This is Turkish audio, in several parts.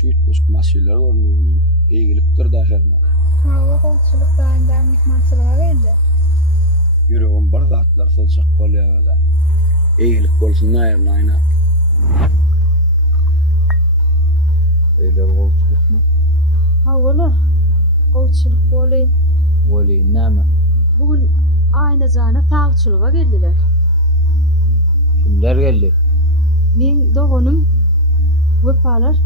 şüýtgeşik masjidler görnüp bolýar. Eýgilipdir daşarma. Hava golçuluk daýyndanlyk masalaga geldi. Yüregim bir zatlar sylçak bolýar da. Eýgilik bolsun aýyna. Öyle golçuluk mu? Hawala. Golçuluk bolay. Voli näme? Bugün aýna jana sagçylyga geldiler. Kimler geldi? Men dogonum wepalar.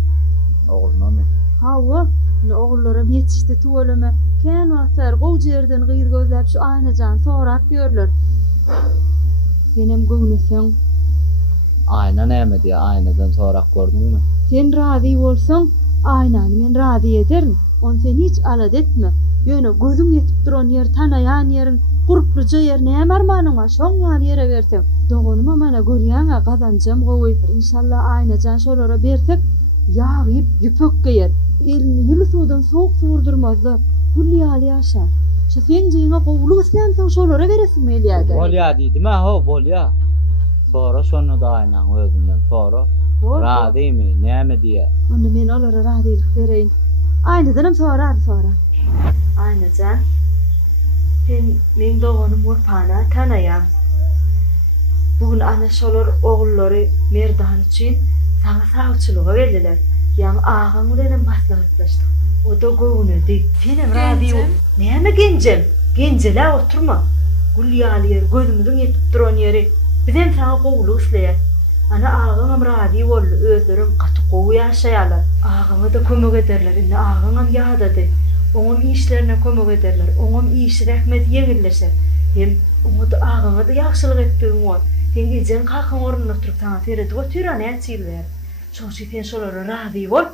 Oğluna mı? Hawa, ne oğullarım yetişdi tuvalama. Kän wagtlar gow jerden gyýr gözläp şu aýna jan sorap ýörler. Senem göwnüsüň, Ayna näme diye aynadan sorak gördün mü? sen razy bolsaň, aýnany men razy ederim. On sen hiç alad etme. Ýöne gözüň ýetip duran ýer, tanaýan ýeriň, gurplyja ýer näme armanyň var, şoň ýaly ýere berseň. Dogonuma mana görýäňa gazanjam gowy. İnşallah aýna jan şolara bersek, ýagyp ýüpek geýer. Elini ýyly suwdan soğuk surdurmazlar. Gül ýaly ýaşar. Şu sen jyňa gowuluk islenseň şolara beresim elýär. Bolya diýdim ha, ho bolya. Sonra şonu da aynan özünden sonra. Razy mi? Näme diye? Onda men olara razylyk bereýin. Aýnadanam sonra. Aýnajan, sen men dogonum Urpana tanaýam. Bugün ana şolar oğullary merdan üçin sana sagçylyga geldiler. Ýa ağam bilen maslahatlaşdyk. O da göwnedi. Senem razy ol. Näme genjem? Genjele oturma. Gül ýaly ýer, gözümüziň ýetip duran ýeri. Bizem sana gowuluk isleýär. Ana ağam razy boldy, özlerim gaty gowy ýaşaýarlar. Ağama da kömek ederler. Indi ağam ýadady. Oňam işlerine kömek ederler. Oňam iş rahmet ýeňilleşer. Hem oňa da ağama da ýaxşylyk etdiň bol. Sen gejen kalkın ornuna oturup sana seyredip oturan ýaşaýlar. Şoňşy sen şolara razy bol.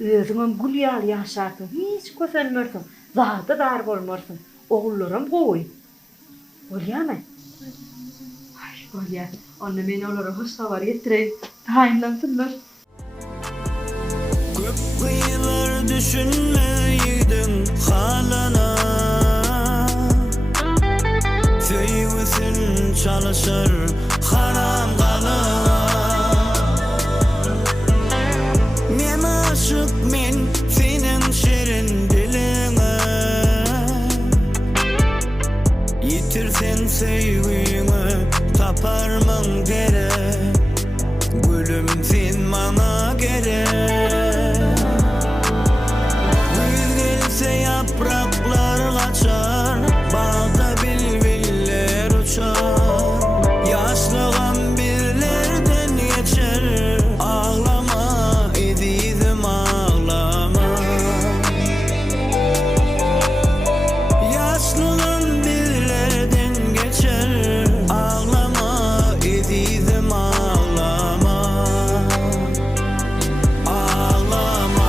Özüňem gül ýaly ýaşarsyň. Hiç köselmersiň. Zady dar bolmarsyň. Oğullarym gowy. Bolýarmy? Ay, bolýar. Onda men olara hoş habar getireyim. Taýinlansynlar. Köp kıyılar düşünmeydin halana, Söýgüsün çalışır haram gala. Men aşık men senin şerin diline, Yitirsen söýgüňi taparmaň gerek. Gülüm sen mana gerek. Güz gelse yapraklar kaçar, bağda bilbiller uçar. Yaşlığam birlerden geçer, ağlama edizim ağlama. Yaşlığam birlerden geçer, ağlama edizim ağlama. Ağlama,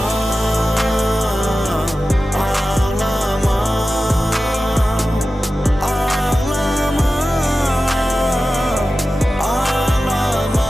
ağlama, ağlama, ağlama.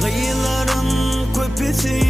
Kıyıların köpesi